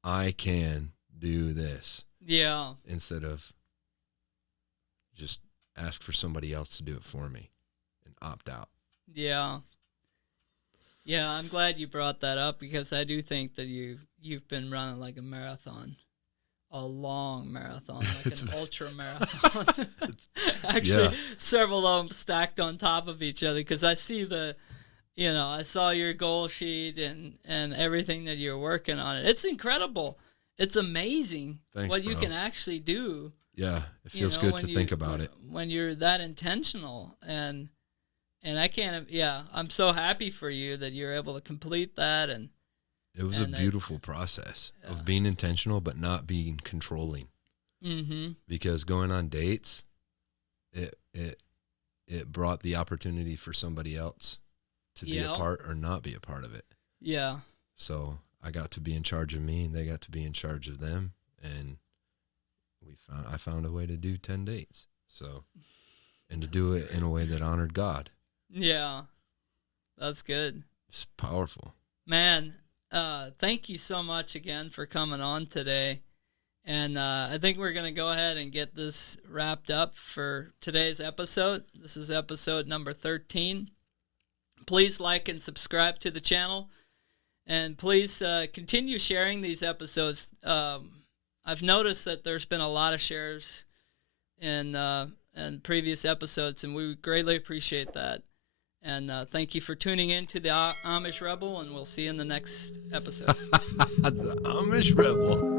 I can do this. Yeah. Instead of just ask for somebody else to do it for me and opt out. Yeah. Yeah, I'm glad you brought that up because I do think that you've been running like a marathon. A long marathon, like an ultra marathon. Actually, several of them stacked on top of each other because I see I saw your goal sheet and everything that you're working on. It's incredible. It's amazing. Thanks, what bro. you can actually do. Yeah, it feels good to think about it. When you're that intentional and I can't, I'm so happy for you that you're able to complete that. And it was a beautiful process of being intentional, but not being controlling. Mm-hmm. Because going on dates, it brought the opportunity for somebody else to be a part or not be a part of it. Yeah. So I got to be in charge of me, and they got to be in charge of them, and I found a way to do 10 dates. So, and to do it in a way that honored God. Yeah, that's good. It's powerful. Man, thank you so much again for coming on today. And I think we're going to go ahead and get this wrapped up for today's episode. This is episode number 13. Please like and subscribe to the channel. And please continue sharing these episodes. I've noticed that there's been a lot of shares in previous episodes, and we greatly appreciate that. And thank you for tuning in to the Amish Rebel, and we'll see you in the next episode. The Amish Rebel.